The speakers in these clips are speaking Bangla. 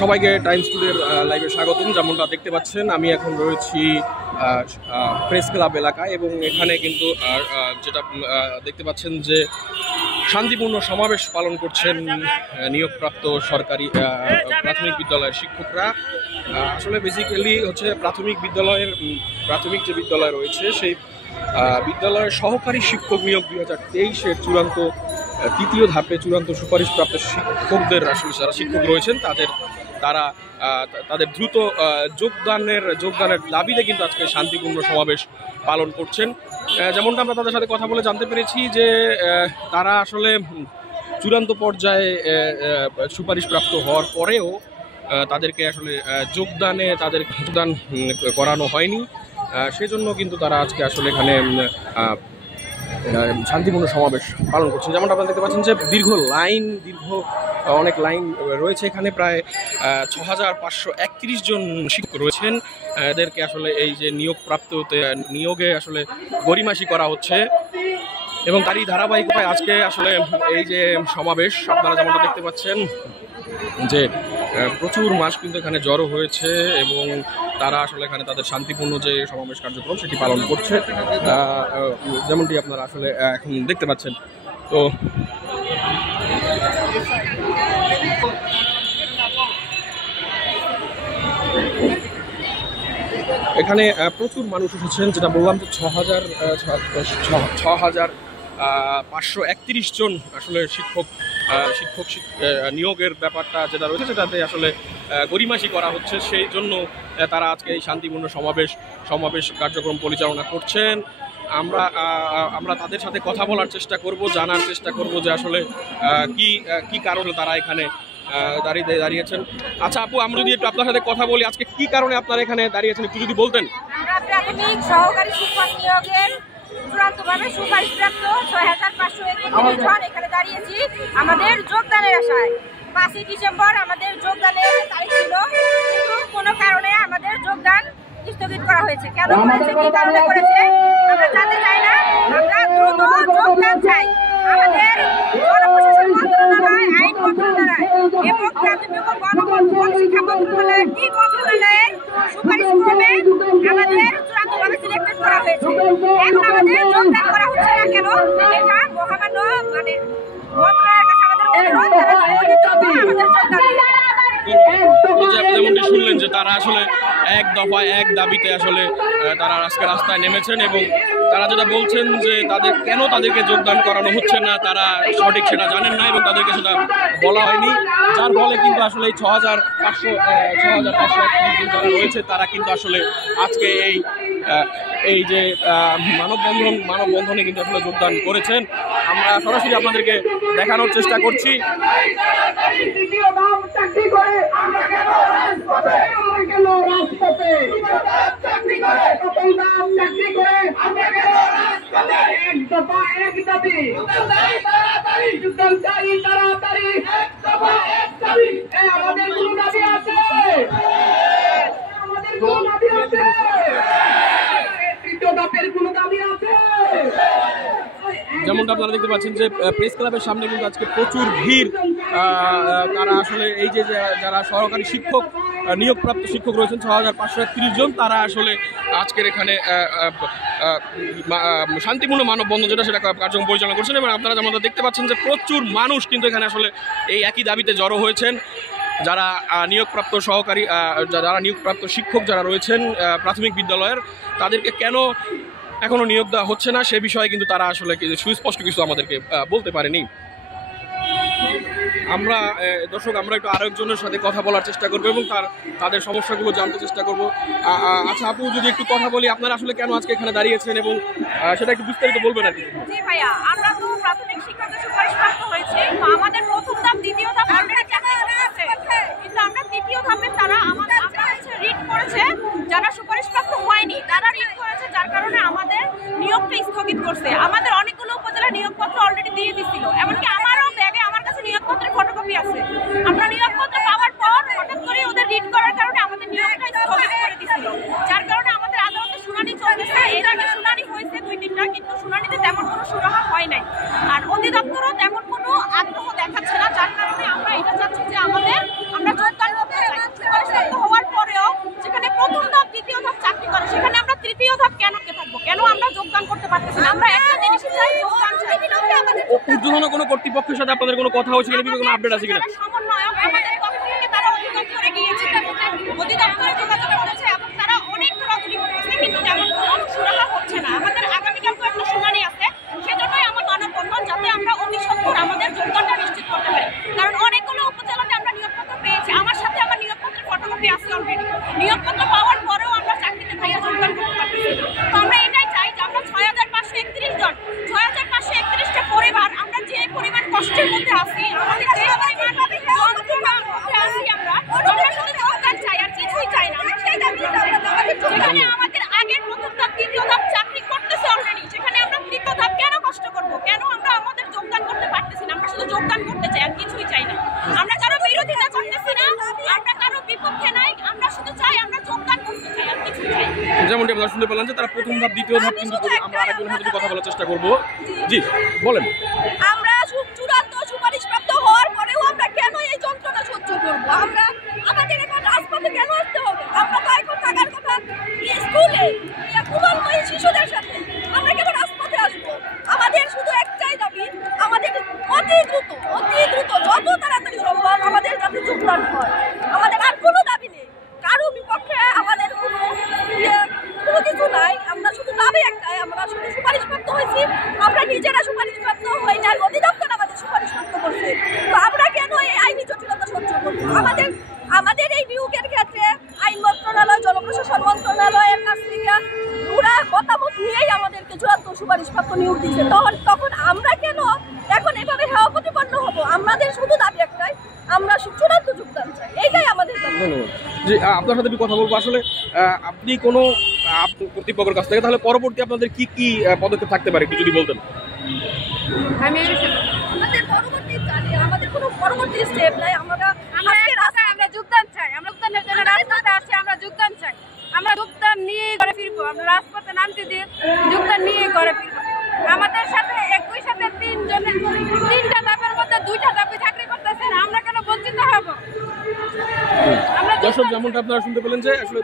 সবাইকে টাইমস টুডের লাইভে স্বাগতম। যেমনটা দেখতে পাচ্ছেন, আমি এখন রয়েছি প্রেস ক্লাব এলাকায় এবং এখানে কিন্তু যেটা দেখতে পাচ্ছেন যে শান্তিপূর্ণ সমাবেশ পালন করছেন নিয়োগপ্রাপ্ত সরকারি প্রাথমিক বিদ্যালয়ের শিক্ষকরা। আসলে বেসিক্যালি হচ্ছে প্রাথমিক যে বিদ্যালয় রয়েছে সেই বিদ্যালয়ের সহকারী শিক্ষক নিয়োগ 2023-এর চূড়ান্ত তৃতীয় ধাপে চূড়ান্ত সুপারিশপ্রাপ্ত শিক্ষকদের আসলে যারা শিক্ষক রয়েছেন তাদের দ্রুত যোগদানের দাবিতে কিন্তু আজকে শান্তিপূর্ণ সমাবেশ পালন করছেন। যেমনটা আমরা তাদের সাথে কথা বলে জানতে পেরেছি যে তারা আসলে চূড়ান্ত পর্যায়ে সুপারিশপ্রাপ্ত হওয়ার পরেও তাদেরকে আসলে যোগদান করানো হয়নি, সেজন্য কিন্তু তারা আজকে আসলে এখানে শান্তিপূর্ণ সমাবেশ পালন করছেন। যেমনটা আপনারা দেখতে পাচ্ছেন যে অনেক লাইন রয়েছে, এখানে প্রায় 6531 জন শিক্ষক রয়েছেন। এদেরকে আসলে এই যে নিয়োগে আসলে গড়িমাসি করা হচ্ছে এবং তারই ধারাবাহিকতায় আজকে আসলে এই যে সমাবেশ আপনারা যেমনটা দেখতে পাচ্ছেন যে প্রচুর মানুষ কিন্তু এখানে জড়ো হয়েছে এবং তারা আসলে এখানে তাদের শান্তিপূর্ণ যে সমাবেশ কার্যক্রম সেটি পালন করছে, যেমনটি আপনারা আসলে এখন দেখতে পাচ্ছেন। তো এখানে প্রচুর মানুষ এসেছেন, যেটা বললাম যে 6531 জন আসলে শিক্ষক নিয়োগের ব্যাপারটা যেটা রয়েছে সেটাতে আসলে গড়িমাসি করা হচ্ছে, সেই জন্য তারা আজকে এই শান্তিপূর্ণ সমাবেশ কার্যক্রম পরিচালনা করছেন। আমরা তাদের সাথে কথা বলার চেষ্টা করব, জানার চেষ্টা করব যে আসলে কি কারণে তারা এখানে দাঁড়িয়েছেন। আচ্ছা আপু, আমরা যদি একটু আপনার সাথে কথা বলি, আজকে কি কারণে আপনারা এখানে দাঁড়িয়েছেন একটু যদি বলতেন। আমরা প্রাথমিক সহকারী শিক্ষক নিয়োগের চূড়ান্তভাবে সুপারিশপ্রাপ্ত 6531 জন এখানে দাঁড়িয়েছি আমাদের যোগদানের আশায়। 5ই ডিসেম্বর আমাদের যোগদানের তারিখ ছিল, কিন্তু কোনো কারণে আমাদের যোগদান স্থগিত করা হয়েছে। কেন করেছে, কি কারণে করেছে আমরা জানতে চাই না, আমরা দ্রুত যোগদান চাই। আমাদের জনপ্রশাসন মন্ত্রণালয়, আইন মন্ত্রণালয় এবং প্রাথমিক ও গণশিক্ষা মন্ত্রণালয়ের 3 মন্ত্রণালয়ের সুপারিশ ক্রমে আমাদের চূড়ান্তভাবে সিলেক্টেড করা হয়েছে। এখন আমাদের যোগদান করা হচ্ছে না কেন, এটা মহামান্য মন্ত্রণালয়ের কাছে আমাদের অনুরোধ, তারা আমাদের যোগদান। যেমনটি শুনলেন যে তারা আসলে এক দফায় এক দাবিতে আসলে তারা আজকে রাস্তায় নেমেছেন এবং তারা যেটা বলছেন যে তাদেরকে যোগদান করানো হচ্ছে না, তারা সঠিক সেটা জানেন না এবং তাদেরকে সেটা বলা হয়নি, যার ফলে কিন্তু আসলে এই 6531 জন যারা রয়েছে তারা কিন্তু আসলে আজকে এই যে মানববন্ধনে কিন্তু আসলে যোগদান করেছেন। আমরা সরাসরি আপনাদেরকে দেখানোর চেষ্টা করছি। যেমনটা আপনারা দেখতে পাচ্ছেন যে প্রেস ক্লাবের সামনে কিন্তু আজকে প্রচুর ভিড়। তারা আসলে এই যে যারা সহকারী শিক্ষক নিয়োগপ্রাপ্ত শিক্ষক রয়েছেন 6531 জন, তারা আসলে আজকের এখানে শান্তিপূর্ণ মানববন্ধন সেটা কার্যক্রম পরিচালনা করছেন এবং আপনারা যেমন দেখতে পাচ্ছেন যে প্রচুর মানুষ কিন্তু এখানে আসলে এই একই দাবিতে জড়ো হয়েছেন। যারা নিয়োগপ্রাপ্ত শিক্ষক যারা রয়েছেন প্রাথমিক বিদ্যালয়ের, তাদেরকে কেন এখনো নিয়োগ দেওয়া হচ্ছে না সে বিষয়ে কিন্তু তারা আসলে সুস্পষ্ট কিছু আমাদেরকে বলতে পারেনি। দর্শক আমরা একটু আরেকজনের সাথে কথা বলার চেষ্টা করবো এবং তাদের সমস্যাগুলো জানতে চেষ্টা করব। আচ্ছা আপু, যদি একটু কথা বলি, আপনারা আসলে কেন আজকে এখানে দাঁড়িয়েছেন এবং সেটা একটু বিস্তারিত বলবেন আর কি। জি ভাইয়া, আমরা তো প্রাথমিক শিক্ষকের সুপারিশপ্রাপ্ত হয়েছে, তো আমাদের প্রথম ধাপ দ্বিতীয় ধাপ অলরেডি চাকরি হয়েছে, কিন্তু আমরা তৃতীয় ধাপে আমরা রিট করেছে, যারা সুপারিশপ্রাপ্ত হয়নি তারা রিট করেছে, যার কারণে আমাদের নিয়োগটা স্থগিত করছে। আমাদের অনেকগুলো উপজেলা নিয়োগপত্র অলরেডি দিয়ে দিছিল, এমনকি আমারও ব্যাগে আমার কাছে নিয়োগপত্রের ফটোকপি আছে। আমরা নিয়োগপত্র পাওয়ার পর হঠাৎ করে ওদের রিট করার কারণে আমাদের নিয়োগটা স্থগিত করে দিছিল, যার কারণে আমাদের আদালতে শুনানি চলতেছে। এর আগে শুনানি হয়েছে 2-3টা, কিন্তু শুনানিতে তেমন কোনো সুরাহা হয় নাই, আর অধিদপ্তরও তেমন কোনো আগ্রহ দেখাচ্ছে না, যার কারণে আমরা এটা চাচ্ছি যে আমরা ঊর্ধ্বতন কোনো কর্তৃপক্ষের সাথে আপনাদের কোনো কথা হয়েছে কিনা, কোনো আপডেট আছে কিনা? সমন্বয়ক আমাদের পক্ষ থেকে তারা অধিদপ্তরে গিয়েছে, অধিদপ্তরে যোগাযোগ করেছে এবং তারা অনেক দৌড়াদৌড়ি করতেছে, কিন্তু তেমন কোনো সুরাহা হচ্ছে না। আমাদের আগামীকাল তো একটা শুনানি আছে, সেজন্যই আমার মানববন্ধন, যাতে আমরা অতি সত্বর আমাদের যোগদানটা নিশ্চিত করতে পারি। কারণ অনেকগুলো উপজেলাতে আমরা নিয়োগপত্র পেয়েছি, আমার সাথে আমার নিয়োগপত্রের ফটোকপি আছে অলরেডি। নিয়োগপত্র পাওয়ার পরেও আমরা চাকরিতে ভাইয়া যোগদান করতে পারতেছি না। তো আমরা এটাই চাই যে আমরা 6531 জন, 6531টা পরিবার, আমরা যে পরিমাণ কষ্টের মধ্যে আছি, আমাদের যে পরিমাণ যন্ত্রণার মধ্যে আছি, আমরা শুধু যোগদান চাই, আর কিছুই চাই না। যেখানে আমাদের আগের প্রথম ধাপ, দ্বিতীয় ধাপ চাকরি করতেছে অলরেডি, সেখানে আমরা তৃতীয় ধাপ কেন কষ্ট করব? কেন আমরা আমাদের যোগদান করতে পারতেছি না? আমরা শুধু যোগদান করতে চাই, আর কিছুই চাই না। আমরা কারো বিরোধিতা করতেছি না, আমরা কারো বিপক্ষে নাই, আমরা শুধু চাই আমরা যোগদান করতে চাই, আর কিছুই চাই না। যেমনটি আপনারা শুনতে পেলেন যে তারা প্রথম ধাপ দ্বিতীয় ধাপ কিন্তু আমরা আরেকজনের সাথে কথা বলার চেষ্টা করব। জি বলেন। আমরা চূড়ান্ত সুপারিশপ্রাপ্ত হওয়ার পরেও আমরা কেন এই যন্ত্রণা সহ্য করব? আমরা আমাদের এখন রাজপথে কেন আসতে হবে? আমরা তো এখন থাকার কথা স্কুলে কুমারময়ী শিশুদের সাথে, আমরা কেন রাজপথে আসবো? আমাদের শুধু একটাই দাবি, আমাদের অতি দ্রুত যত তাড়াতাড়ি সম্ভব আমাদের যাতে যোগদান হয়। আমাদের আর কোনো দাবি নেই, কারো বিপক্ষে আমাদের কোনো কিছু নাই। আমরা শুধু দাবি একটাই, আমরা শুধু সুপারিশপ্রাপ্ত হয়েছি, আমরা নিজেরা সুপারিশপ্রাপ্ত হই না, অধিদপ্তর আমাদের সুপারিশপ্রাপ্ত করছে। তো আমরা কেন এই আইনি জটিলতা সহ্য করবো? আমাদের এই নিয়োগের ক্ষেত্রে আইন মন্ত্রণালয়, জনপ্রশাসন মন্ত্রণালয়ের কাছ থেকে পুরা মতামত নিয়েই আমাদেরকে চূড়ান্ত সুপারিশপ্রাপ্ত নিয়োগ দিচ্ছে। তখন আমরা কেন এখন এভাবে হেয় প্রতিপন্ন হবো? আমাদের শুধু দাবি একটাই, আমরা চূড়ান্ত যোগদান চাই, এইটাই আমাদের দাবি। ধন্যবাদ। জি আপনার সাথে একটু কথা বলবো। আসলে আপনি কোনো কর্তৃপক্ষের কাছ থেকে তাহলে পরবর্তী আপনাদের কি কি পদক্ষেপ থাকতে পারে একটু যদি বলতেন। আমাদের কোনো পরবর্তী স্টেপ নাই, আমরা যোগদান চাই, আমরা যোগদানের জন্য রাজপথে আসছি, আমরা যোগদান চাই, আমরা যোগদান নিয়ে ঘরে ফিরবো, আমরা রাজপথে নামতে দিয়ে যোগদান নিয়ে ঘরে ফিরবো। আমাদের সাথে একই সাথে তিনটা ধাপের মধ্যে দুইটা ধাপে চাকরি করতেছে না, আমরা কেন বঞ্চিত হব? দর্শক যেমনটা আপনারা শুনতে পেলেন যে আসলে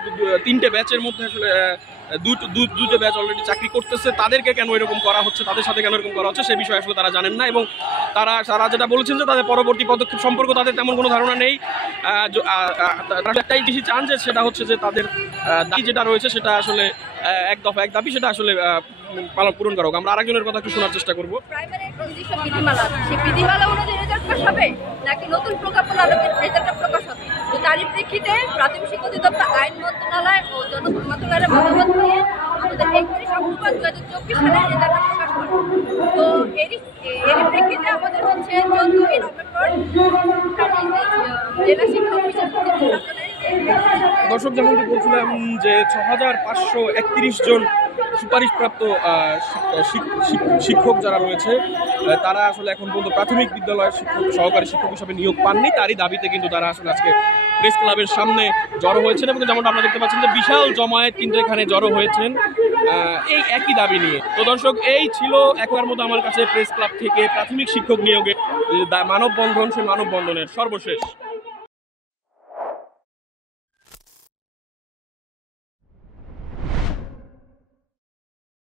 তিনটে ব্যাচের মধ্যে আসলে দুটো ব্যাচ অলরেডি চাকরি করতেছে, তাদেরকে কেন এরকম করা হচ্ছে, তাদের সাথে কেন এরকম করা হচ্ছে সে বিষয়ে আসলে তারা জানেন না, এবং তারা যেটা বলছেন যে তাদের পরবর্তী পদক্ষেপ সম্পর্কে তাদের তেমন কোনো ধারণা নেই। তারা একটাই বেশি চান যে সেটা হচ্ছে যে তাদের দাবি যেটা রয়েছে সেটা আসলে এক দফা এক দাবি, সেটা আসলে পূরণ করা হোক। আমরা আরেকজনের কথা একটু শোনার চেষ্টা করবো। প্রাইমারি একটা নিজস্ব বিধিমালা আছে, সেই বিধিমালা অনুযায়ী রেজাল্ট প্রকাশ হবে নাকি নতুন প্রজ্ঞাপন রেজাল্টটা প্রকাশ হবে? তো তারই প্রেক্ষিতে প্রাথমিক শিক্ষা অধিদপ্তর, আইন মন্ত্রণালয় ও জনস্বাস্থ্য মন্ত্রণালয়ের মতামত নিয়ে আমাদের 31 অক্টোবর 2024 সালে রেজাল্টটা প্রকাশ করবে। তো এরই প্রেক্ষিতে আমাদের হচ্ছে 14 নভেম্বর জেলা শিক্ষা অফিসার দর্শক যেমনটি বলছিলাম যে 6531 জন সুপারিশপ্রাপ্ত শিক্ষক যারা রয়েছে তারা আসলে এখন পর্যন্ত প্রাথমিক বিদ্যালয়ের সহকারী শিক্ষক হিসাবে নিয়োগ পাননি, তারই দাবিতে কিন্তু তারা আসলে আজকে প্রেস ক্লাবের সামনে জড়ো হয়েছেন, এবং যেমনটা আপনারা দেখতে পাচ্ছেন যে বিশাল জমায়েত কিন্তু এখানে জড়ো হয়েছেন এই একই দাবি নিয়ে। তো দর্শক এই ছিল একবার মতো আমার কাছে প্রেস ক্লাব থেকে প্রাথমিক শিক্ষক নিয়োগের মানববন্ধন, সেই মানববন্ধনের সর্বশেষ।